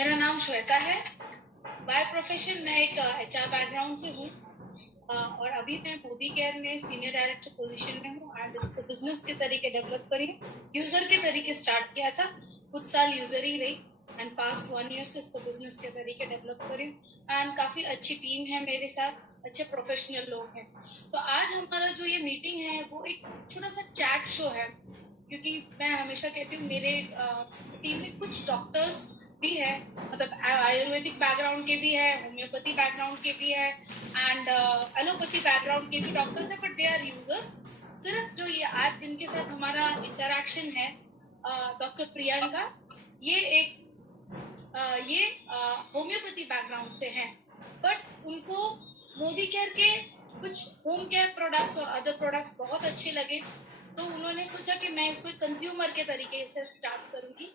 मेरा नाम श्वेता है। बाय प्रोफेशन मैं एक एचआर बैकग्राउंड से हूँ और अभी मैं मोदी केयर में सीनियर डायरेक्टर पोजीशन में हूँ एंड इसको बिजनेस के तरीके डेवलप करी, यूजर के तरीके स्टार्ट किया था, कुछ साल यूजर ही रही एंड पास्ट 1 ईयर से इसको बिजनेस के तरीके डेवलप करी एंड काफ़ी अच्छी टीम है मेरे साथ, अच्छे प्रोफेशनल लोग हैं। तो आज हमारा जो ये मीटिंग है वो एक छोटा सा चैट शो है, क्योंकि मैं हमेशा कहती हूँ मेरे टीम में कुछ डॉक्टर्स भी है, मतलब आयुर्वेदिक बैकग्राउंड के भी है, होम्योपैथी बैकग्राउंड के भी है एंड एलोपैथी बैकग्राउंड के भी डॉक्टर्स है, बट दे आर यूजर्स। सिर्फ जो ये आज जिनके साथ हमारा इंटरेक्शन है, डॉक्टर प्रियंका, ये एक ये होम्योपैथी बैकग्राउंड से हैं, बट उनको मोदी केयर के कुछ होम केयर प्रोडक्ट्स और अदर प्रोडक्ट्स बहुत अच्छे लगे, तो उन्होंने सोचा कि मैं इसको कंज्यूमर के तरीके से स्टार्ट करूंगी।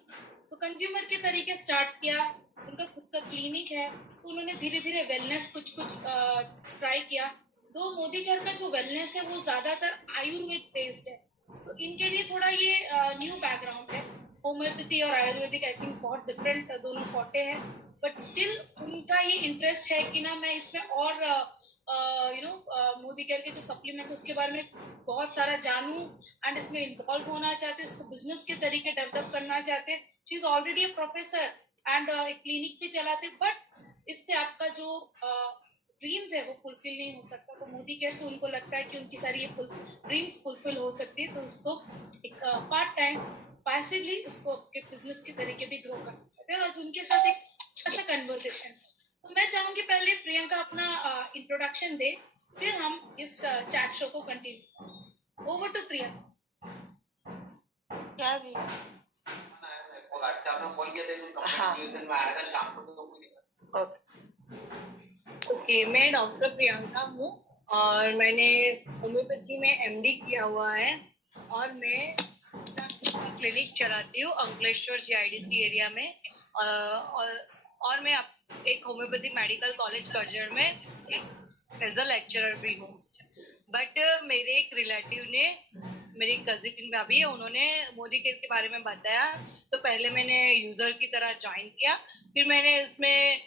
तो कंज्यूमर के तरीके स्टार्ट किया, उनका खुद का क्लिनिक है, तो उन्होंने धीरे धीरे वेलनेस कुछ ट्राई किया। तो मोदी केयर का जो वेलनेस है वो ज़्यादातर आयुर्वेद बेस्ड है, तो इनके लिए थोड़ा ये न्यू बैकग्राउंड है। होम्योपैथी और आयुर्वेदिक आई थिंक बहुत डिफरेंट दोनों फोटे हैं, बट स्टिल उनका ये इंटरेस्ट है कि ना मैं इसमें और मोदी केयर के जो सप्लीमेंट्स उसके बारे में बहुत सारा जानूं एंड इसमें इन्वॉल्व होना चाहते हैं, इसको बिजनेस के तरीके डेवलप करना चाहते हैं। She is already a professor and एक क्लिनिक भी चलाते, बट इससे आपका जो ड्रीम्स है वो फुलफिल नहीं हो सकता। तो मोदी केयर से उनको लगता है कि उनकी सारी ये ड्रीम्स फुलफिल हो सकती है, तो उसको एक पार्ट टाइम पैसिवली उसको आपके बिजनेस के तरीके भी ग्रो करना चाहते हैं और उनके साथ एक अच्छा कन्वर्सेशन। तो मैं चाहूंगी पहले प्रियंका अपना इंट्रोडक्शन दे, फिर हम इस चैट शो को कंटिन्यू। Over to Priyanka. क्या भी ओके, मैं डॉक्टर प्रियंका हूँ और मैंने होम्योपैथी में एमडी किया हुआ है और मैं क्लिनिक चलाती हूँ अंकलेश्वर जीआईडीसी एरिया में और मैं एक होम्योपैथी मेडिकल कॉलेज करजर में एक एज अ लेक्चरर भी हूँ। बट मेरे एक रिलेटिव ने, मेरी कजिन भाभी है, उन्होंने मोदी केयर के बारे में बताया, तो पहले मैंने यूज़र की तरह ज्वाइन किया, फिर मैंने उसमें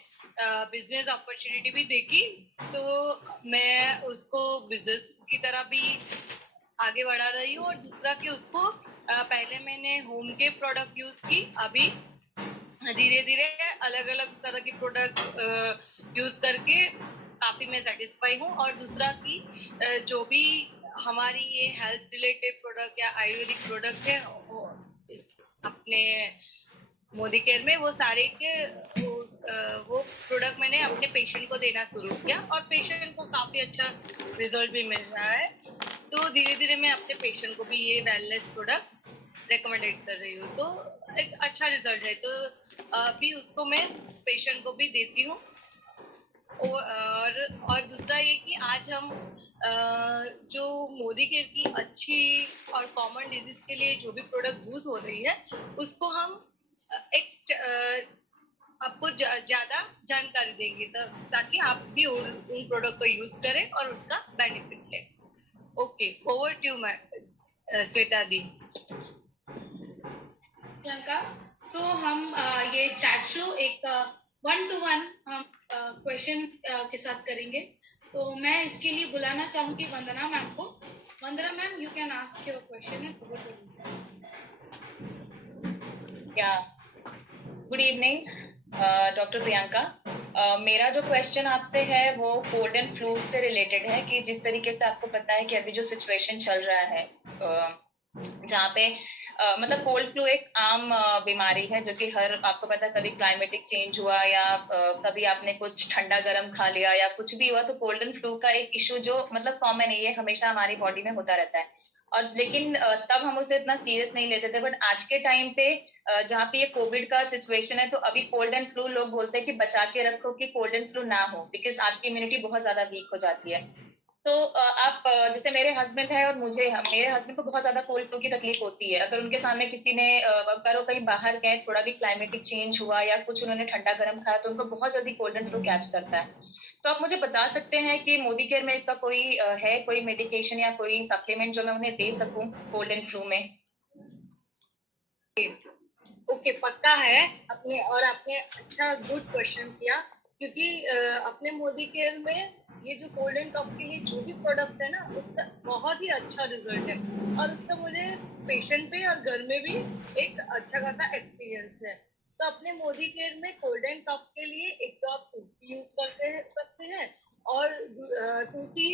बिजनेस अपॉर्चुनिटी भी देखी, तो मैं उसको बिजनेस की तरह भी आगे बढ़ा रही हूँ। और दूसरा कि उसको पहले मैंने होम के प्रोडक्ट यूज़ की, अभी धीरे धीरे अलग अलग तरह की प्रोडक्ट यूज़ करके काफ़ी मैं सेटिस्फाई हूँ। और दूसरा कि जो भी हमारी ये हेल्थ रिलेटेड प्रोडक्ट या आयुर्वेदिक प्रोडक्ट है अपने मोदी केयर में, वो सारे के वो प्रोडक्ट मैंने अपने पेशेंट को देना शुरू किया और पेशेंट को काफ़ी अच्छा रिजल्ट भी मिल रहा है। तो धीरे धीरे मैं अपने पेशेंट को भी ये वेलनेस प्रोडक्ट रिकमेंडेड कर रही हूँ, तो एक अच्छा रिजल्ट है, तो अभी उसको मैं पेशेंट को भी देती हूँ। और दूसरा ये कि आज हम जो मोदी केयर की अच्छी और कॉमन डिजीज के लिए जो भी प्रोडक्ट यूज हो रही है उसको हम एक आपको ज़्यादा जानकारी देंगे, ताकि आप भी उन प्रोडक्ट को यूज करें और उसका बेनिफिट लें। ओके, ओवर टू श्वेता दी। प्रियंका, सो हम ये चैट शो एक 1-to-1 हम क्वेश्चन के साथ करेंगे, तो मैं इसके लिए बुलाना चाहूंगी वंदना मैम को। Vandana ma'am, you can ask your question. Good evening doctor Priyanka. मेरा जो क्वेश्चन आपसे है वो कोल्ड एंड फ्लू से रिलेटेड है, कि जिस तरीके से आपको पता है कि अभी जो सिचुएशन चल रहा है जहाँ पे मतलब कोल्ड फ्लू एक आम बीमारी है, जो कि हर, आपको पता है, कभी क्लाइमेटिक चेंज हुआ या कभी आपने कुछ ठंडा गर्म खा लिया या कुछ भी हुआ, तो कोल्ड एंड फ्लू का एक इशू जो मतलब कॉमन है, ये हमेशा हमारी बॉडी में होता रहता है। और लेकिन तब हम उसे इतना सीरियस नहीं लेते थे, बट आज के टाइम पे जहाँ पे ये कोविड का सिचुएशन है, तो अभी कोल्ड एंड फ्लू लोग बोलते हैं कि बचा के रखो कि कोल्ड एंड फ्लू ना हो, बिकॉज आपकी इम्यूनिटी बहुत ज्यादा वीक हो जाती है। तो आप जैसे मेरे हस्बैंड है और मेरे हस्बैंड को बहुत ज्यादा कोल्ड फ्लू की तकलीफ होती है। अगर उनके सामने किसी ने अगर वो कहीं बाहर गए, थोड़ा भी क्लाइमेटिक चेंज हुआ या कुछ उन्होंने ठंडा गर्म खाया, तो उनको बहुत जल्दी कोल्ड एंड फ्लू कैच करता है। तो आप मुझे बता सकते हैं कि मोदी केयर में इसका कोई है कोई मेडिकेशन या कोई सप्लीमेंट जो मैं उन्हें दे सकूं कोल्ड एंड फ्लू में? ओके पक्का है अपने, और आपने अच्छा गुड क्वेश्चन किया, क्योंकि अपने मोदी केयर में ये जो कोल्ड एंड कफ के लिए जो भी प्रोडक्ट है ना, उसका बहुत ही अच्छा रिजल्ट है, और उसका मुझे पेशेंट पे और घर में भी एक अच्छा खासा एक्सपीरियंस है। तो अपने मोदी केयर में कोल्ड एंड कफ के लिए एक तो आप तुलसी यूज सकते हैं, और तुलसी,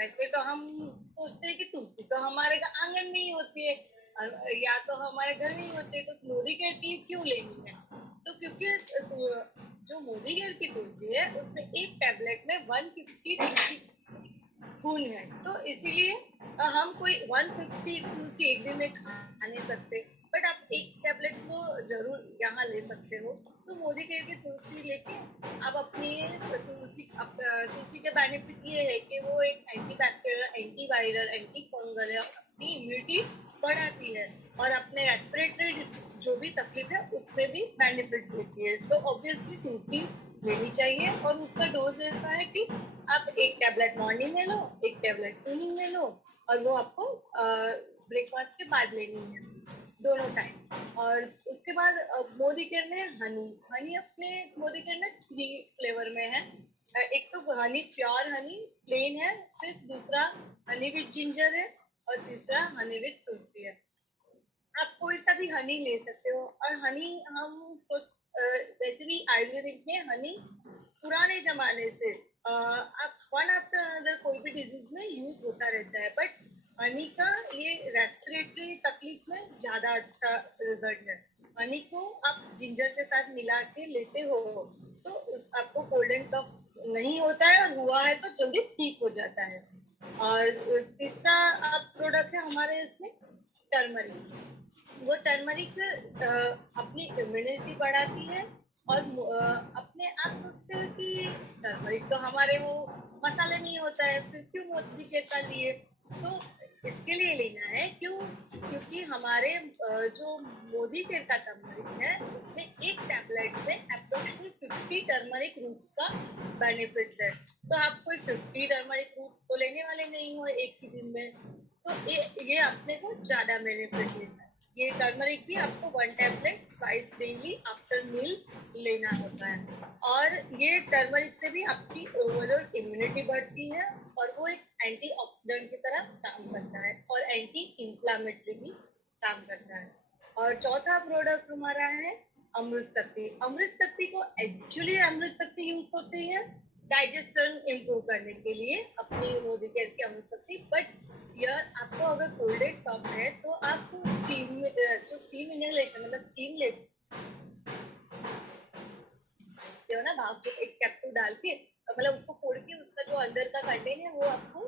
वैसे तो हम सोचते हैं कि तुलसी तो हमारे आंगन में ही होती है, या तो हमारे घर में ही होती है, तो मोदी केयर की क्यों लेनी है? तो क्योंकि जो मोदी केयर की तुलसी है उसमें एक टैबलेट में 150 खून है, तो इसीलिए हम कोई 150 तुलसी एक दिन में खा नहीं सकते, बट आप एक टैबलेट तो जरूर यहाँ ले सकते हो। तो मोदी केयर की तुलसी लेके आप अपनी तुलसी के बेनिफिट ये है कि वो एक एंटीबैक्टीरियल, एंटीवायरल, एंटी फंगल है, अपनी इम्यूनिटी बढ़ाती है, और अपने रेस्पिरेटरी जो भी तकलीफ है उसमें भी बेनिफिट देती है। तो ऑब्वियसली तुलसी लेनी चाहिए, और उसका डोज ऐसा है कि आप एक टैबलेट मॉर्निंग में लो, एक टैबलेट इवनिंग में लो, और वो आपको ब्रेकफास्ट के बाद लेनी है, दोनों टाइम। और उसके बाद मोदी केयर में हनी अपने मोदी केयर में 3 फ्लेवर में है। एक तो हनी प्योर हनी प्लेन है, फिर दूसरा हनी विद जिंजर है, और तीसरा हनी विद तुलसी है। आप कोई सा भी हनी ले सकते हो, और हनी हम वैसे भी आयुर्वेदिक में हनी पुराने जमाने से आप वन आफ्टर अनदर कोई भी डिजीज में यूज होता रहता है, बट हनी का ये रेस्पिरेटरी तकलीफ में ज्यादा अच्छा रिजल्ट है। हनी को आप जिंजर के साथ मिला के लेते हो तो आपको कोल्ड एंड कफ नहीं होता है, और हुआ है तो जल्दी ठीक हो जाता है। और तीसरा आप प्रोडक्ट है हमारे इसमें टर्मरिक। वो टर्मरिक अपनी इम्यूनिटी बढ़ाती है, और अपने आप सोचते हो कि टर्मरिक तो हमारे वो मसाले नहीं होता है, फिर क्यों मोदी के का लिए? तो इसके लिए लेना है क्योंकि हमारे जो मोदी केयर का टर्मरिक है उसमें एक टैबलेट में अप्रोक्सीमेटली 50 टर्मरिक रूट का बेनिफिट है। तो आप कोई 50 टर्मरिक रूट तो लेने वाले नहीं हो एक ही दिन में, तो ये अपने को ज्यादा बेनिफिट लेता है। ये टर्मरिक भी आपको 1 tablet twice daily after meal लेना होता है, और ये टर्मरिक से भी आपकी ओवरऑल इम्यूनिटी बढ़ती है, और वो एक एंटीऑक्सीडेंट की तरह काम करता है, और एंटी इंफ्लामेटरी भी काम करता है। और चौथा प्रोडक्ट हमारा है अमृत शक्ति। अमृत शक्ति को एक्चुअली अमृत शक्ति यूज होती है डाइजेशन इम्प्रूव करने के लिए, अपनी मोदी केयर की अमृत शक्ति। बट यार आपको अगर कोल्ड एंड कफ है तो आप स्टीम इनहेलेशन मतलब स्टीम लेते हो ना, भाप जो एक कैप्सूल डाल के, मतलब उसको फोड़ के उसका जो अंदर का कंटेन है वो आपको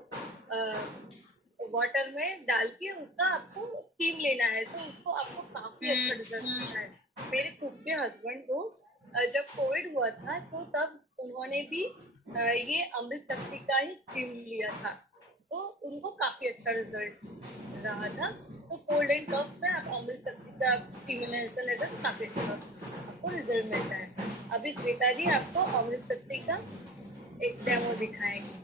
वाटर में डाल के उसका आपको स्टीम लेना है, तो उसको आपको काफी अच्छा रिजल्ट मिलता है। मेरे खुद के हस्बैंड को जब कोविड हुआ था तो तब उन्होंने भी ये अमृत शक्ति का ही स्टीम लिया था, तो उनको काफी अच्छा रिजल्ट रहा था। तो कोल्ड एंड कफ में आप अमृत शक्ति का स्टीमुलेशन लेते तो काफी अच्छा आपको रिजल्ट मिलता है। अभी श्वेता जी आपको अमृत शक्ति का एक डेमो दिखाएंगे।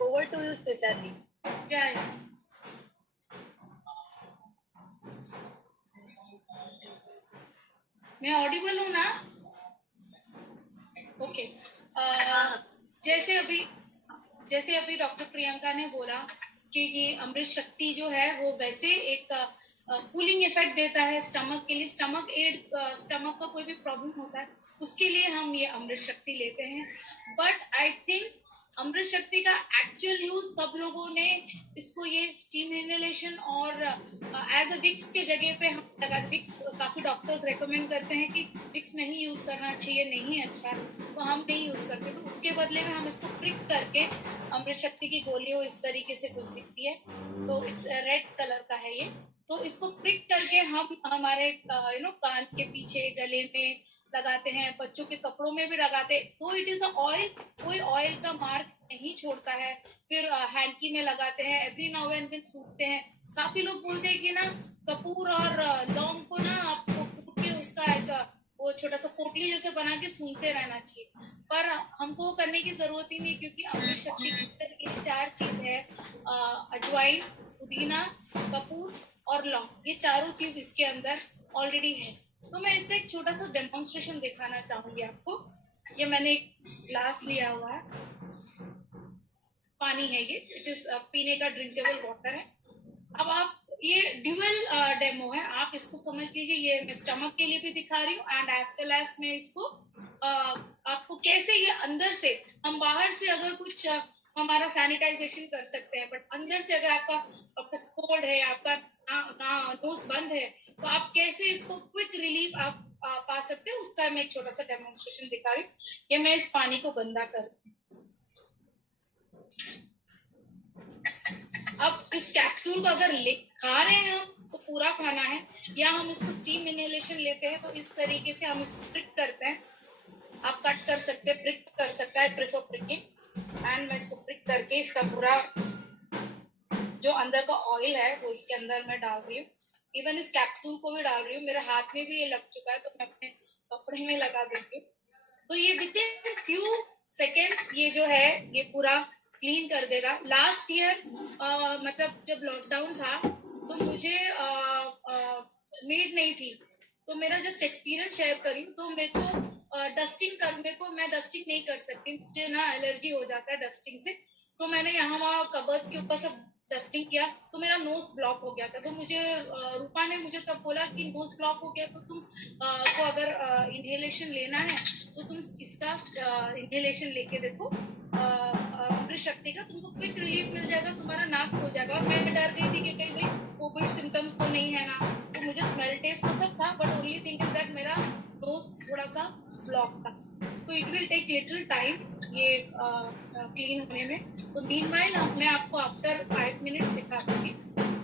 ओवर टू यू श्वेता जी। जय मैं ऑडिबल हूँ ना? ओके। जैसे अभी डॉक्टर प्रियंका ने बोला कि ये अमृत शक्ति जो है वो वैसे एक कूलिंग इफेक्ट देता है स्टमक के लिए। स्टमक का कोई भी प्रॉब्लम होता है उसके लिए हम ये अमृत शक्ति लेते हैं। बट आई थिंक अमृत शक्ति का एक्चुअल यूज सब लोगों ने इसको ये स्टीम इनहेलेशन और एज अ विक्स के जगह पे हम लगा। विक्स काफी डॉक्टर्स रेकमेंड करते हैं कि विक्स नहीं यूज करना चाहिए, नहीं अच्छा, तो हम नहीं यूज करते। तो उसके बदले में हम इसको प्रिक करके, अमृत शक्ति की गोली हो इस तरीके से कुछ दिखती है, तो इट्स रेड कलर का है ये। तो इसको प्रिक करके हम हमारे कान के पीछे, गले में लगाते हैं, बच्चों के कपड़ों में भी लगाते हैं। तो इट इज अ ऑयल, कोई ऑयल का मार्क नहीं छोड़ता है। फिर हैंकी में लगाते हैं, एवरी नाउ एंड देन सूखते हैं। काफी लोग बोलते हैं कि ना कपूर और लौंग को ना आपको कूट के उसका एक वो छोटा सा पोटली जैसे बना के सूंघते रहना चाहिए, पर हमको वो करने की जरूरत ही नहीं, क्योंकि अमृत शक्ति के 4 चीज है, अजवाइन, पुदीना, कपूर और लौंग, ये चारों चीज इसके अंदर ऑलरेडी है। तो मैं इसका एक छोटा सा डेमोन्स्ट्रेशन दिखाना चाहूंगी आपको। ये मैंने एक ग्लास लिया हुआ है, पानी है ये, इट इज पीने का ड्रिंकेबल वाटर है। अब आप, ये ड्यूअल डेमो है, आप इसको समझ लीजिए, ये मैं स्टमक के लिए भी दिखा रही हूँ एंड एज वेल एज मैं इसको आपको कैसे ये अंदर से, हम बाहर से अगर कुछ हमारा सैनिटाइजेशन कर सकते हैं, बट अंदर से अगर आपका कोल्ड है, आपका नोज बंद है, तो आप कैसे इसको क्विक रिलीफ आप पा सकते हैं, उसका मैं एक छोटा सा डेमोन्स्ट्रेशन दिखा रही हूँ। ये मैं इस पानी को गंदा कर रही हूँ। अब इस कैप्सूल को अगर खा रहे हैं हम तो पूरा खाना है, या हम इसको स्टीम इनहेलेशन लेते हैं तो इस तरीके से हम इसको प्रिक करते हैं। आप कट कर सकते हैं, प्रिक कर सकता है, प्रेफर प्रिकिंग। एंड मैं इसको प्रिक करके इसका पूरा जो अंदर का ऑयल है वो इसके अंदर मैं डाल रही हूँ। इवन इस कैप्सूल को भी डाल रही हूँ, मेरे हाथ में भी ये लग चुका है तो मैं अपने कपड़े में लगा देती हूँ। तो ये विद इन फ्यू सेकेंड्स ये जो है ये पूरा क्लीन कर देगा। लास्ट ईयर मतलब जब लॉकडाउन था तो मुझे मेड नहीं थी, तो मेरा जस्ट एक्सपीरियंस शेयर करी। तो मेरे को डस्टिंग करने को, मैं डस्टिंग नहीं कर सकती, मुझे ना एलर्जी हो जाता है डस्टिंग से। तो मैंने यहाँ वहाँ कबर्ड्स के ऊपर सब डस्टिंग किया तो मेरा नोज ब्लॉक हो गया था। तो मुझे रूपा ने मुझे तब बोला कि नोज ब्लॉक हो गया तो तुम को अगर इनहेलेशन लेना है तो तुम इसका इनहेलेशन लेके देखो, अमृत शक्ति का, तुमको क्विक रिलीफ मिल जाएगा, तुम्हारा नाक हो जाएगा। और मैं डर गई थी कि कहीं भाई कोविड सिम्टम्स तो नहीं है ना, तो मुझे स्मेल टेस्ट तो सब था, but only thing is that मेरा नोज थोड़ा सा ब्लॉक था। तो it will take little time ये क्लीन होने में। तो मीनवाइल मैं आपको आफ्टर 5 मिनट्स दिखा दूंगी,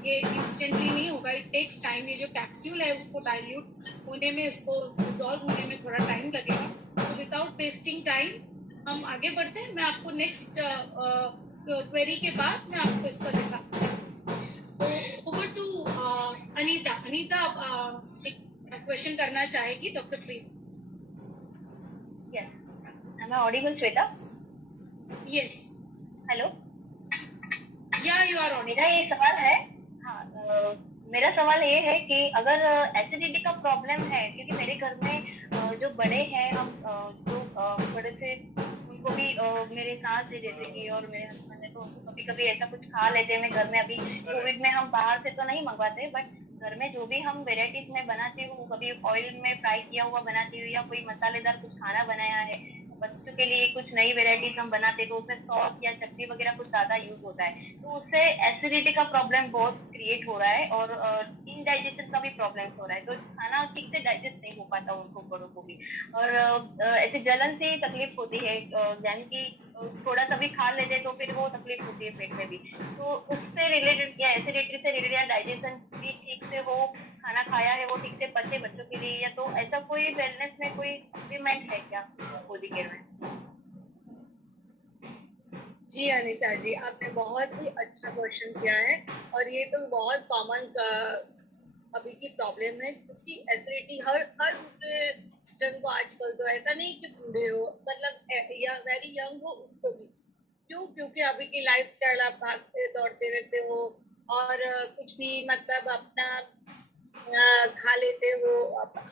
ये इंस्टेंटली नहीं होगा, इट टेक्स टाइम। ये जो कैप्सूल है उसको डाइल्यूट होने में, उसको डिजॉल्व होने में थोड़ा टाइम लगेगा। तो विदाउट वेस्टिंग टाइम हम आगे बढ़ते हैं। मैं आपको नेक्स्ट क्वेरी के बाद मैं आपको इसका दिखाती हूँ। तो ओवर टू अनीता। अनीता एक क्वेश्चन करना चाहेगी doctor Preet. Yes. Am I audible, Shweta? Yes. Hello. Yeah, you are on. मेरा ये सवाल है, हाँ, मेरा सवाल ये है कि अगर एसिडिटी का प्रॉब्लम है, क्योंकि मेरे घर में जो बड़े हैं, हम जो बड़े से उनको भी मेरे सास जी जैसे कि और मेरे हस्बैंड है, तो उनको कभी कभी ऐसा कुछ खा लेते हैं। मैं घर में अभी कोविड में हम बाहर से तो नहीं मंगवाते, बट घर में जो भी हम वेराइटीज में बनाती हूँ, कभी ऑयल में फ्राई किया हुआ बनाती हूँ या कोई मसालेदार कुछ खाना बनाया है, बच्चों के लिए कुछ नई वेराइटीज हम बनाते हैं तो उसमें सॉस या चटनी वगैरह कुछ ज्यादा यूज होता है, तो उससे एसिडिटी का प्रॉब्लम बहुत क्रिएट हो रहा है और इनडाइजेशन का भी प्रॉब्लम हो रहा है। तो खाना ठीक से डाइजेस्ट नहीं हो पाता उनको, बड़ों को भी, और ऐसे जलन से तकलीफ होती है, यानी कि थोड़ा सा भी खा लेते तो फिर वो तकलीफ होती है पेट में भी। तो उससे रिलेटेड या एसिडिटी से रिलेटेड या डाइजेशन भी ठीक से हो, खाना खाया है वो ठीक से पचे बच्चों के लिए, या तो ऐसा कोई वेलनेस में कोई सप्लीमेंट है क्या मोदी केयर में? जी अनीता जी, आपने बहुत ही अच्छा क्वेश्चन किया है और ये तो बहुत कॉमन अभी की प्रॉब्लम है, क्योंकि एसिडिटी हर दूसरे जन को आजकल, तो ऐसा नहीं कि बूढ़े हो, मतलब या वेरी यंग हो उसको भी। क्यों? क्योंकि अभी की लाइफ स्टाइल, आप भागते दौड़ते रहते हो और कुछ भी मतलब अपना खा लेते हो।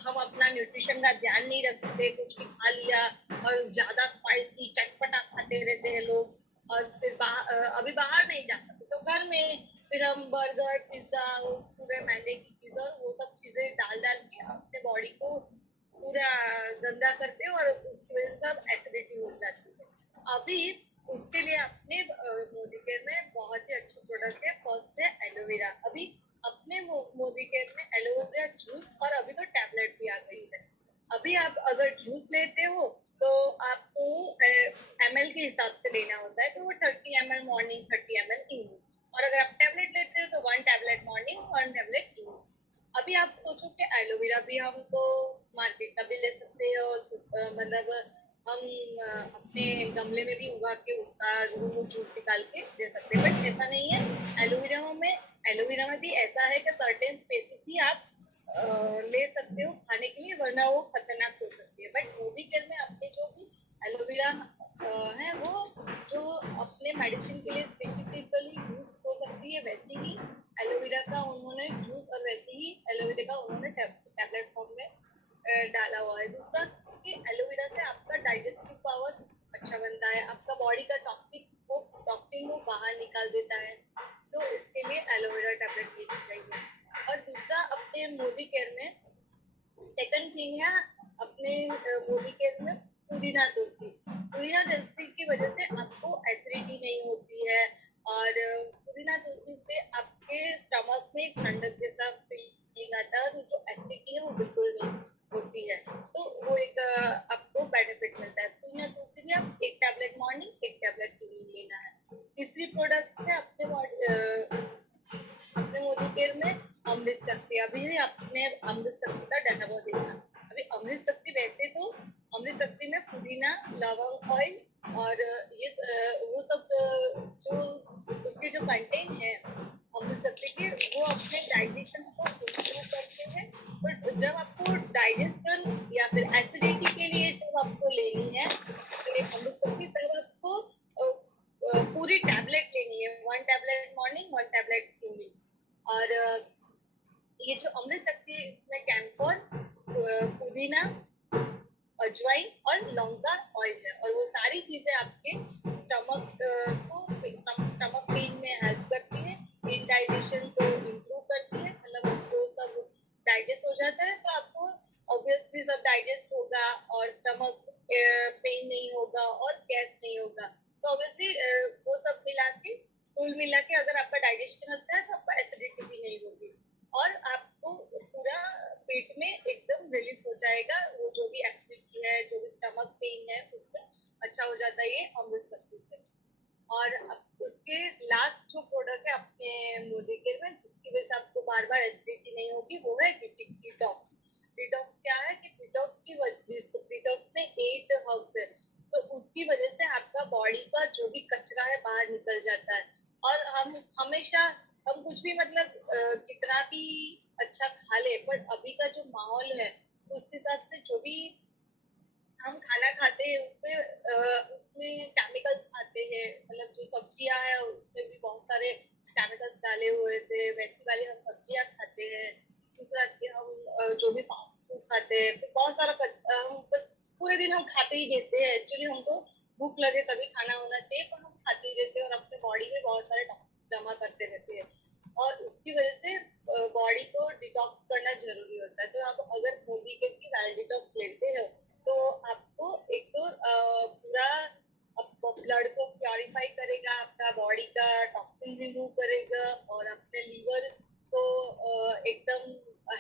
हम अपना न्यूट्रिशन का ध्यान नहीं रखते, कुछ भी खा लिया और ज्यादा स्पाइसी चटपटा खाते रहते हैं लोग, और फिर अभी बाहर नहीं जा सकते तो घर में फिर हम बर्गर, पिज्जा, पूरे मैदे की चीजें, वो सब चीजें डाल के अपने बॉडी को पूरा गंदा करते हैं और उसकी वजह से सब एसिडिटी हो जाती है। अभी उसके लिए अपने मोदी केयर में बहुत ही अच्छी प्रोडक्ट है। फर्स्ट है एलोवेरा। अभी अपने मोदी केयर में एलोवेरा जूस और अभी तो टैबलेट भी आ गई है। अभी आप अगर जूस लेते हो तो आपको ml के हिसाब से लेना होता है, तो वो 30 ml मॉर्निंग, 30 ml इवनिंग, और अगर आप टैबलेट लेते हो तो 1 टैबलेट मॉर्निंग, 1 टैबलेट इवनिंग। अभी आप सोचो कि एलोवेरा भी हम तो मार्केट का भी ले सकते हैं और मतलब हम अपने गमले में भी उगा के उसका जूस निकाल के दे सकते हैं, बट ऐसा नहीं है। एलोवेरा में भी ऐसा है कि सर्टेन स्पेसिस ही आप ले सकते हो खाने के लिए, वरना वो खतरनाक हो सकती है। बट मोदी केयर में अपने जो भी एलोवेरा है वो जो अपने मेडिसिन के लिए स्पेसिफिकली यूज हो सकती है, वैसी ही एलोवेरा का उन्होंने जूस और वैसे ही एलोवेरा का उन्होंने टैबलेट फॉर्म में डाला हुआ है। दूसरा कि एलोवेरा से आपका डाइजेस्टिव पावर अच्छा बनता है, आपका बॉडी का टॉक्सिन को बाहर निकाल देता है, तो इसके लिए एलोवेरा टैबलेट लेनी चाहिए। और दूसरा अपने मोदी केयर में सेकंड थिंग है, अपने मोदी केयर में पुदीना तुलसी की वजह से आपको एसिडिटी नहीं होती है, और पुदीना तुलसी से आपके स्टमक में एक ठंडक जैसा फीलिंग आता है, और जो एसिडिटी है वो बिल्कुल नहीं होती है, तो वो एक आपको बेनिफिट मिलता है। पुदीना तुलसी भी आप एक टैबलेट मॉर्निंग एक टैबलेट इवनिंग लेना है। तीसरी प्रोडक्ट है अपने मोदी केयर में अमृत शक्ति। अभी आपने अमृत शक्ति का डेमो देखा। अभी अमृत शक्ति वैसे तो अमृत शक्ति में पुदीना, लवंग ऑयल और ये वो सब जो उसके जो कंटेंट है अमृत शक्ति के, वो अपने डाइजेशन को इम्प्रूव करते हैं। बट जब आपको डाइजेशन या फिर एसिडिटी के लिए जब आपको लेनी है तो ये अमृत शक्ति, तब आपको पूरी टैबलेट लेनी है, 1 टैबलेट मॉर्निंग 1 टैबलेट इवनिंग। और ये जो अमृत शक्ति इसमें कैम्फर, पुदीना, अजवाइन और लौंग का ऑयल है, और वो सारी चीजें आपके स्टमक पेन में हेल्प करती है, इंडाइजेशन को इम्प्रूव करती है। मतलब आपको सब डाइजेस्ट हो जाता है, तो आपको ऑब्वियसली सब डाइजेस्ट होगा और स्टमक पेन नहीं होगा और गैस नहीं होगा। तो ऑब्वियसली वो सब कुल मिला के अगर आपका डाइजेशन अच्छा है तो आपका एसिडिटी भी नहीं होगी, और आपको पूरा पेट में एकदम रिलीफ हो जाएगा। वो जो भी एसिडिटी है, जो भी स्टमक पेन है, उससे अच्छा हो जाता है ये अमृत शक्ति से। और उसके लास्ट जो प्रोडक्ट है अपने मोदी केयर में, जिसकी वजह से आपको बार बार एसिडिटी नहीं होगी, वो है डिटॉक्स। डिटॉक्स क्या है कि डिटॉक्स में 8 हर्ब्स है, तो उसकी वजह से आपका बॉडी का जो भी कचरा है बाहर निकल जाता है। और हम कुछ भी मतलब कितना भी अच्छा खा ले, पर अभी का जो माहौल है उस हिसाब से जो भी हम खाना खाते हैं उसमें केमिकल्स आते हैं। मतलब जो सब्जियां हैं उसमें भी बहुत सारे केमिकल्स डाले हुए थे, वैसी वाली हम सब्जियां खाते हैं। दूसरा कि हम जो भी फास्ट फूड खाते हैं, तो बहुत सारा हम पूरे दिन हम खाते ही रहते हैं। एक्चुअली हमको भूख लगे तभी खाना होना चाहिए, पर हम खाते ही रहते हैं और अपने बॉडी में बहुत सारे जमा करते रहते हैं, और उसकी वजह से बॉडी को डिटॉक्स करना जरूरी होता है। तो आप अगर मोदी के वेल डिटॉक्स लेते हो तो आपको एक तो पूरा ब्लड को प्योरीफाई करेगा, आपका बॉडी का टॉक्सिन रिमूव करेगा, और अपने लीवर को एकदम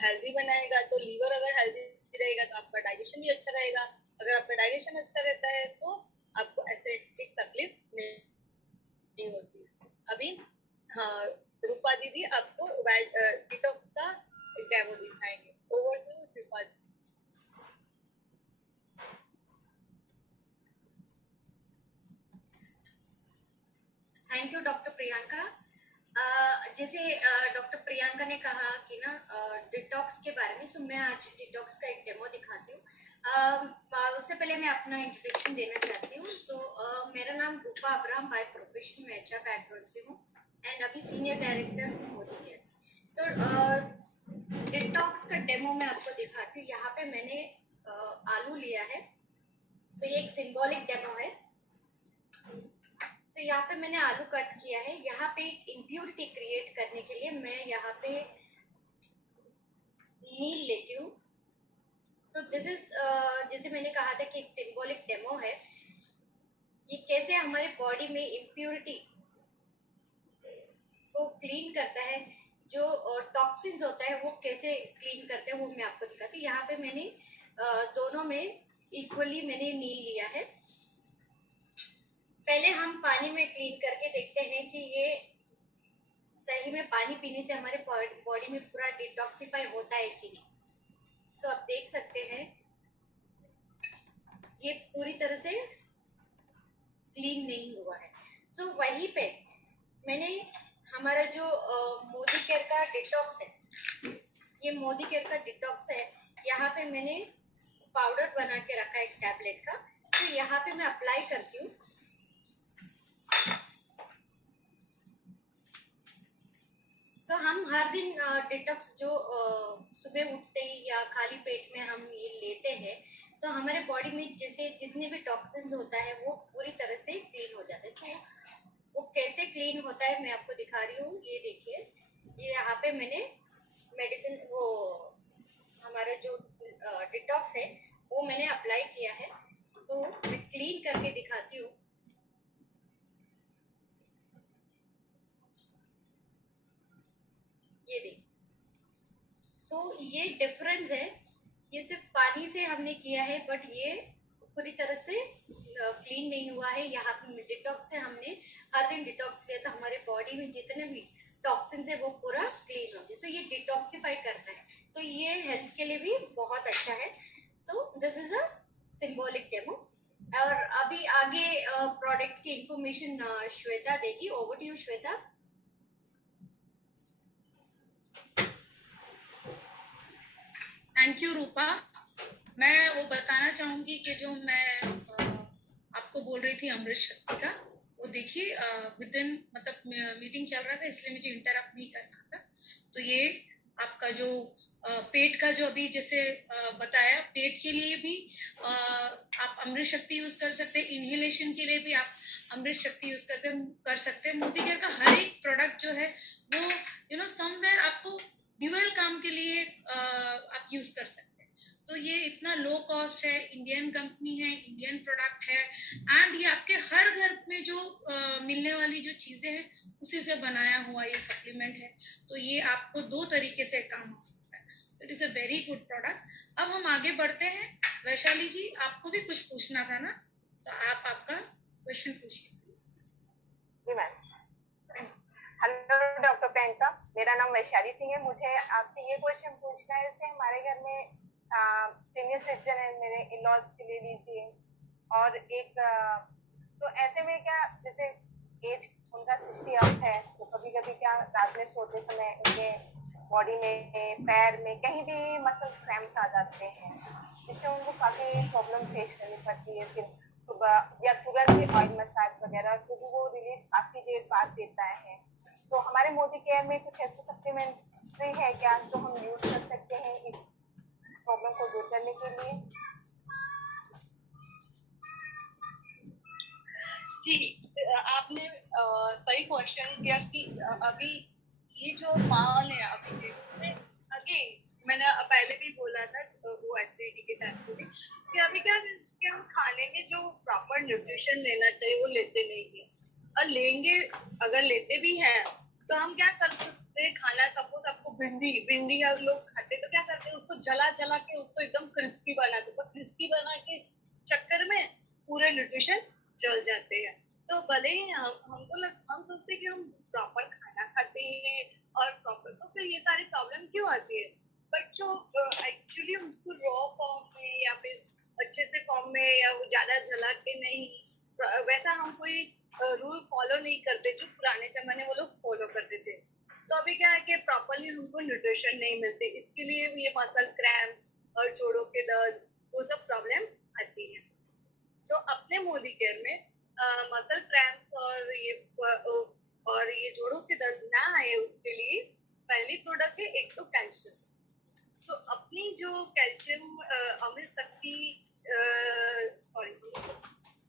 हेल्दी बनाएगा। तो लीवर अगर हेल्दी रहेगा तो आपका डाइजेशन भी अच्छा रहेगा। अगर आपका डाइजेशन अच्छा रहता है तो आपको एसिडिक तकलीफ नहीं होती है। अभी हाँ, रूपा दीदी आपको डिटॉक्स का डेमो दिखाएंगे। Over to Rupa di. Thank you doctor Priyanka. जैसे डॉक्टर प्रियंका ने कहा कि ना डिटॉक्स के बारे में, सो मैं आज डिटॉक्स का एक डेमो दिखाती हूँ। उससे पहले मैं अपना इंट्रोडक्शन देना चाहती हूँ। सो मेरा नाम रूपा अब्राहम, बाय प्रोफेशन में एचआर बैकग्राउंड से हूँ एंड अभी सीनियर डायरेक्टर मोदी केयर। सो डिटॉक्स का डेमो मैं आपको दिखाती हूँ। यहाँ पे मैंने आलू लिया है। सो ये एक सिंबॉलिक डेमो है। तो यहाँ पे मैंने आलू कट किया है। यहाँ पे एक इम्प्योरिटी क्रिएट करने के लिए मैं यहाँ पे नील लेती हूँ। सो दिस इज जैसे मैंने कहा था कि एक सिंबॉलिक डेमो है। ये कैसे हमारे बॉडी में इम्प्योरिटी को क्लीन करता है, जो टॉक्सिन्स होता है वो कैसे क्लीन करते हैं, वो मैं आपको दिखाती हूँ। यहाँ पे मैंने दोनों में इक्वली मैंने नील लिया है। पहले हम पानी में क्लीन करके देखते हैं कि ये सही में पानी पीने से हमारे बॉडी में पूरा डिटॉक्सिफाई होता है कि नहीं। सो आप देख सकते हैं ये पूरी तरह से क्लीन नहीं हुआ है। सो वहीं पे मैंने हमारा जो मोदी केयर का डिटॉक्स है, ये मोदी केयर का डिटॉक्स है, यहाँ पे मैंने पाउडर बना के रखा है एक टैबलेट का। तो यहाँ पे मैं अप्लाई करती हूँ। सो हम हर दिन डिटॉक्स जो सुबह उठते ही या खाली पेट में हम ये लेते हैं, तो हमारे बॉडी में जैसे जितने भी टॉक्सिन्स होता है वो पूरी तरह से क्लीन हो जाते हैं। तो वो कैसे क्लीन होता है मैं आपको दिखा रही हूँ। ये देखिए, ये यहाँ पे मैंने मेडिसिन वो हमारा जो डिटॉक्स है वो मैंने अप्लाई किया है। सो मैं क्लीन करके दिखाती हूँ। ये देखिए, सो ये डिफरेंस है। ये सिर्फ पानी से हमने किया है, बट ये पूरी तरह से क्लीन नहीं हुआ है। यहाँ पे डिटॉक्स से हमने हर दिन डिटॉक्स किया, तो हमारे बॉडी में जितने भी टॉक्सिन्स है वो पूरा क्लीन हो गया। सो ये डिटॉक्सिफाई करता है। सो ये हेल्थ के लिए भी बहुत अच्छा है। So this is a symbolic demo. और अभी आगे प्रोडक्ट की इंफॉर्मेशन श्वेता देगी। Over to you Shweta. Thank you Rupa. मैं वो बताना चाहूंगी कि जो मैं आपको बोल रही थी अमृत शक्ति का, वो देखिए विद इन मतलब मीटिंग चल रहा था इसलिए मुझे इंटरप्ट नहीं करना था। तो ये आपका जो पेट का जो अभी जैसे बताया, पेट के लिए भी आप अमृत शक्ति यूज कर सकते हैं, इनहेलेशन के लिए भी आप अमृत शक्ति यूज कर सकते हैं। मोदी केयर का हर एक प्रोडक्ट जो है वो समवेयर आपको ड्यूअल काम के लिए आप यूज कर सकते हैं। तो ये इतना लो कॉस्ट है, इंडियन कंपनी है, इंडियन प्रोडक्ट है, एंड ये आपके हर घर में जो मिलने वाली जो चीजें हैं उसी से बनाया हुआ ये सप्लीमेंट है। तो ये आपको 2 तरीके से काम हो सकता है। It is a very good product. अब हम आगे बढ़ते हैं। वैशाली जी, आपको भी कुछ पूछना था ना, तो आप आपका क्वेश्चन पूछिए प्लीज। जी मैम। हेलो डॉक्टर प्रियंका, मेरा नाम वैशाली सिंह है। मुझे आपसे ये क्वेश्चन पूछना है। जैसे हमारे घर में सीनियर सिटीजन है, मेरे इन-लॉज के लिए लीजिए, और एक तो ऐसे में क्या, जैसे एज उनका 60 अप है, तो कभी कभी क्या रात में सोते समय उनके बॉडी में, पैर में कहीं भी मसल क्रैम्प्स आ जाते हैं, जिससे उनको काफ़ी प्रॉब्लम फेस करनी पड़ती है। फिर सुबह या तुरंत से ऑयल मसाज वगैरह, क्योंकि वो रिलीफ काफ़ी देर बाद देता है। तो हमारे मोदी केयर में कुछ ऐसे सप्लीमेंट्री है क्या जो हम यूज कर सकते हैं इस प्रॉब्लम को दूर करने के लिए? जी, आपने सही क्वेश्चन किया कि अभी ये जो माहौल है अभी अगेन मैंने पहले भी बोला था वो एसिडिटी के टाइम पे भी कि अभी क्या कि हम खाने में जो प्रॉपर न्यूट्रिशन लेना चाहिए वो लेते नहीं है, और लेंगे अगर लेते भी हैं तो हम क्या कर सकते हैं, खाना सपोज आपको भिंडी अगर लोग खाते तो क्या करते हैं, उसको जला के उसको एकदम क्रिस्पी बनाते, तो क्रिस्पी बना के चक्कर में पूरे न्यूट्रिशन जल जाते हैं। तो भले ही हम सोचते हैं कि हम प्रॉपर खाना खाते हैं और प्रॉपर, तो फिर ये सारी प्रॉब्लम क्यों आती है। बट जो एक्चुअली उसको रॉ फॉर्म में या फिर अच्छे से फॉर्म में या वो ज्यादा जला के नहीं, वैसा हम कोई रूल फॉलो नहीं करते जो पुराने जमाने वो लोग फॉलो करते थे। तो अभी क्या है कि प्रॉपरली हमको न्यूट्रिशन नहीं मिलते, इसके लिए ये मसल क्रैम्प और जोड़ों के दर्द वो सब प्रॉब्लम आती है। तो अपने मोदी केयर में मसल क्रैम्प और ये जोड़ों के दर्द ना आए उसके लिए पहली प्रोडक्ट है एक तो कैल्शियम। तो अपनी जो कैल्शियम अमृत शक्ति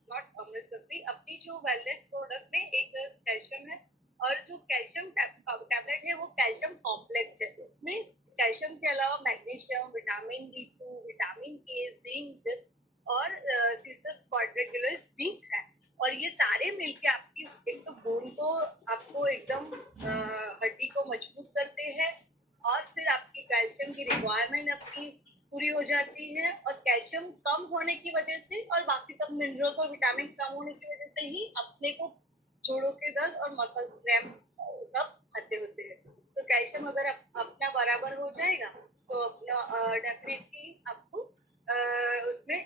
नॉट अमृत शक्ति, अपनी जो वेलनेस प्रोडक्ट में एक कैल्शियम है, और जो कैल्शियम टैबलेट है वो कैल्शियम कॉम्प्लेक्स है। उसमें कैल्शियम के अलावा magnesium, vitamin B2, vitamin K, zinc और सीसस क्वाड्रिकुलस भी है, और ये सारे मिलके आपकी एक तो बोन को आपको एकदम हड्डी को मजबूत करते हैं, और फिर आपकी कैल्शियम की रिक्वायरमेंट आपकी पूरी हो जाती है। और कैल्शियम कम होने की वजह से और बाकी सब मिनरल्स और विटामिन कम होने की वजह से ही अपने को जोड़ों के दर्द और मसल क्रैम्प सब आते होते हैं। तो कैल्शियम अगर अपना बराबर हो जाएगा तो अपना डेफिनेटली आपको उसमें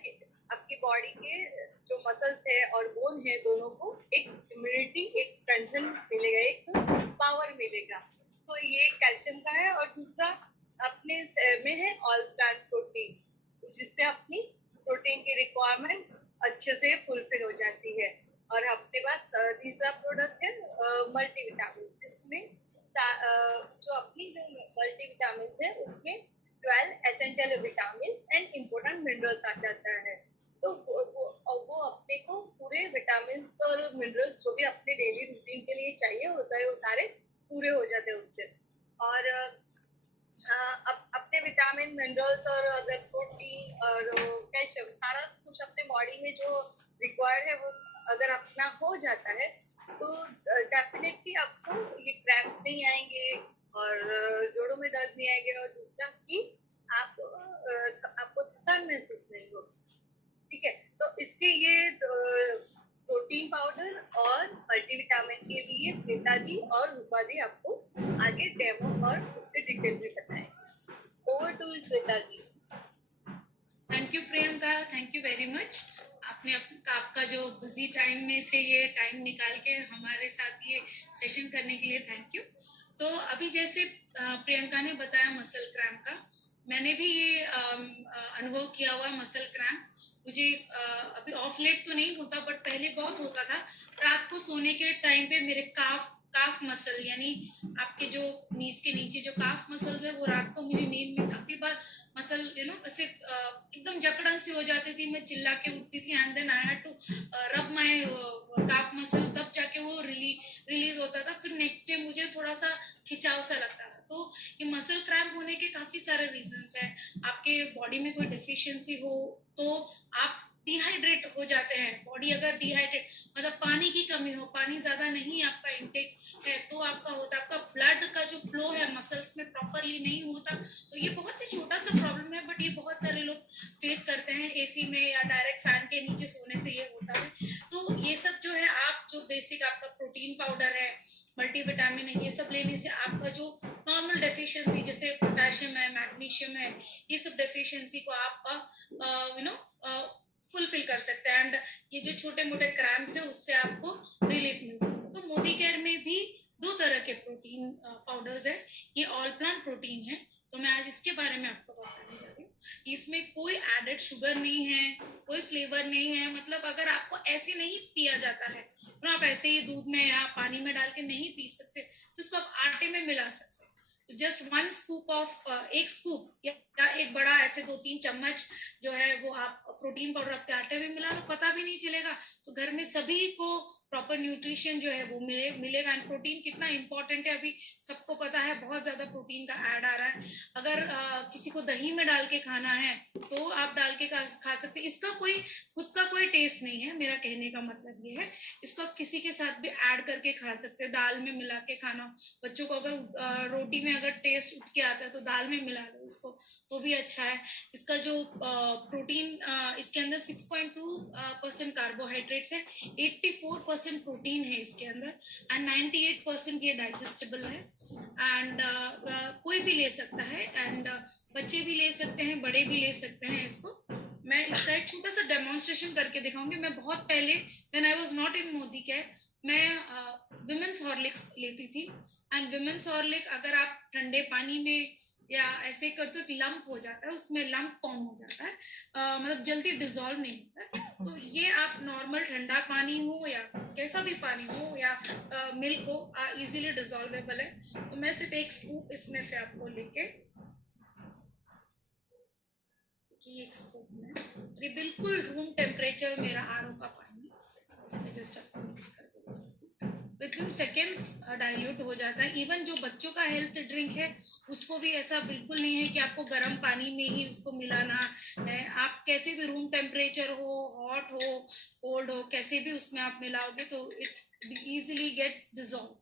आपकी बॉडी के जो मसल्स है और बोन है दोनों को एक इम्यूनिटी, एक स्ट्रेंथन मिलेगा, एक पावर मिलेगा। तो ये कैल्शियम का है। और दूसरा अपने में है ऑल प्लांट प्रोटीन, जिससे अपनी प्रोटीन की रिक्वायरमेंट अच्छे से फुलफिल हो जाती है। और अपने पास तीसरा प्रोडक्ट है मल्टीविटामिन, जिसमें जो अपनी जो मल्टीविटामिन है उसमें 12 essential vitamin and important minerals आ जाता है। तो वो अपने को पूरे विटामिन और मिनरल्स जो भी अपने डेली रूटीन के लिए चाहिए होता है वो सारे पूरे हो जाते हैं उससे। और अपने विटामिन मिनरल्स और अगर प्रोटीन और कैल्शियम सारा कुछ अपने बॉडी में जो रिक्वायर्ड है वो अगर अपना हो जाता है तो डेफिनेटली आपको ये क्रैम्प नहीं आएंगे और जोड़ों में दर्द नहीं आएंगे और दूसरा कि आपको थकान महसूस नहीं होगी। ठीक है, तो इसके ये प्रोटीन पाउडर और मल्टीविटामिन के लिए श्वेता जी और रूपा जी आपको आगे डेमो और उसके डिटेल में बताएंगे। Over to Shweta ji. Thank you Priyanka, thank you very much. आपने आपका जो बिजी टाइम में से ये टाइम निकाल के हमारे साथ ये सेशन करने के लिए थैंक यू। सो अभी जैसे प्रियंका ने बताया मसल क्रैम्प का, मैंने भी ये अनुभव किया हुआ है मसल क्रैम्प। मुझे अभी ऑफ लेट तो नहीं होता बट पहले बहुत होता था। रात को सोने के टाइम पे मेरे काफ मसल यानी आपके जो नीज के नीचे जो काफ मसल्स है वो रात को मुझे नींद में काफी बार मसल ऐसे एकदम जकड़न सी हो जाती थी। मैं चिल्ला के उठती थी and then I had to rub my calf muscle, तब जाके वो रिलीज होता था। फिर नेक्स्ट डे मुझे थोड़ा सा खिंचाव सा लगता था। तो ये मसल क्रैम्प होने के काफी सारे रीजंस हैं। आपके बॉडी में कोई डेफिशिएंसी हो तो आप डिहाइड्रेट हो जाते हैं। बॉडी अगर डिहाइड्रेट मतलब पानी की कमी हो, पानी ज्यादा नहीं आपका इंटेक है तो आपका होता है, आपका ब्लड का जो फ्लो है मसल्स में प्रॉपरली नहीं होता। तो ये बहुत ही छोटा सा प्रॉब्लम है बट ये बहुत सारे लोग फेस करते हैं। एसी में या डायरेक्ट फैन के नीचे सोने से ये होता है। तो ये सब जो है आप जो बेसिक आपका प्रोटीन पाउडर है, मल्टीविटामिन है, ये सब लेने से आपका जो नॉर्मल डेफिशिएंसी जैसे पोटेशियम है, मैग्नीशियम है, ये सब डेफिशिएंसी को आप फुलफिल कर सकते हैं। एंड ये जो छोटे मोटे क्रैम्प्स है उससे आपको रिलीफ मिल सकता है। तो मोदी केयर में भी 2 तरह के प्रोटीन पाउडर्स है। ये ऑल प्लांट प्रोटीन है तो मैं आज इसके बारे में आपको बताने जा रही हूँ। इसमें कोई एडेड शुगर नहीं है, कोई फ्लेवर नहीं है। मतलब अगर आपको ऐसे नहीं पिया जाता है तो आप ऐसे ही दूध में या पानी में डाल के नहीं पी सकते, तो इसको आप आटे में मिला सकते हैं। तो जस्ट 1 स्कूप ऑफ एक स्कूप या एक बड़ा ऐसे 2-3 चम्मच जो है वो आप प्रोटीन पाउडर आपके आटे में मिला लो, पता भी नहीं चलेगा। तो घर में सभी को प्रॉपर न्यूट्रिशन जो है वो मिलेगा। एंड प्रोटीन कितना इंपॉर्टेंट है अभी सबको पता है, बहुत ज्यादा प्रोटीन का ऐड आ रहा है। अगर किसी को दही में डाल के खाना है तो आप डाल के खा सकते हैं। इसका कोई खुद का कोई टेस्ट नहीं है, मेरा कहने का मतलब ये है। इसको आप किसी के साथ भी ऐड करके खा सकते हैं। दाल में मिला के खाना, बच्चों को अगर रोटी में अगर टेस्ट उठ के आता है तो दाल में मिला दो इसको तो भी अच्छा है। इसका जो प्रोटीन इसके अंदर 6.2% कार्बोहाइड्रेट्स है, 84% प्रोटीन है इसके अंदर एंड 98% ये डाइजेस्टेबल है। एंड कोई भी ले सकता है एंड बच्चे भी ले सकते हैं, बड़े भी ले सकते हैं इसको। मैं इसका एक छोटा सा डेमोन्स्ट्रेशन करके दिखाऊंगी। मैं बहुत पहले when I was not in Modi care मैं विमेंस हॉर्लिक्स लेती थी। एंड विमेंस हॉर्लिक अगर आप ठंडे पानी में या ऐसे करते तो लंप हो जाता है, उसमें लंप फॉर्म हो जाता है, मतलब जल्दी डिसॉल्व नहीं होता है। तो ये आप नॉर्मल ठंडा पानी हो या कैसा भी पानी हो या मिल्क हो, इजीली डिसॉल्वेबल है। तो मैं सिर्फ एक स्कूप इसमें से आपको लेके कि एक स्कूप में तो ये बिल्कुल रूम टेम्परेचर मेरा आरओ का पानी, इसमें जस्ट आपको मिक्स कर विदिन सेकेंड्स डाइल्यूट हो जाता है। इवन जो बच्चों का हेल्थ ड्रिंक है उसको भी ऐसा बिल्कुल नहीं है कि आपको गर्म पानी में ही उसको मिलाना है। आप कैसे भी रूम टेम्परेचर हो, हॉट हो, कोल्ड हो, कैसे भी उसमें आप मिलाओगे तो इट इजीली गेट्स डिसॉल्व।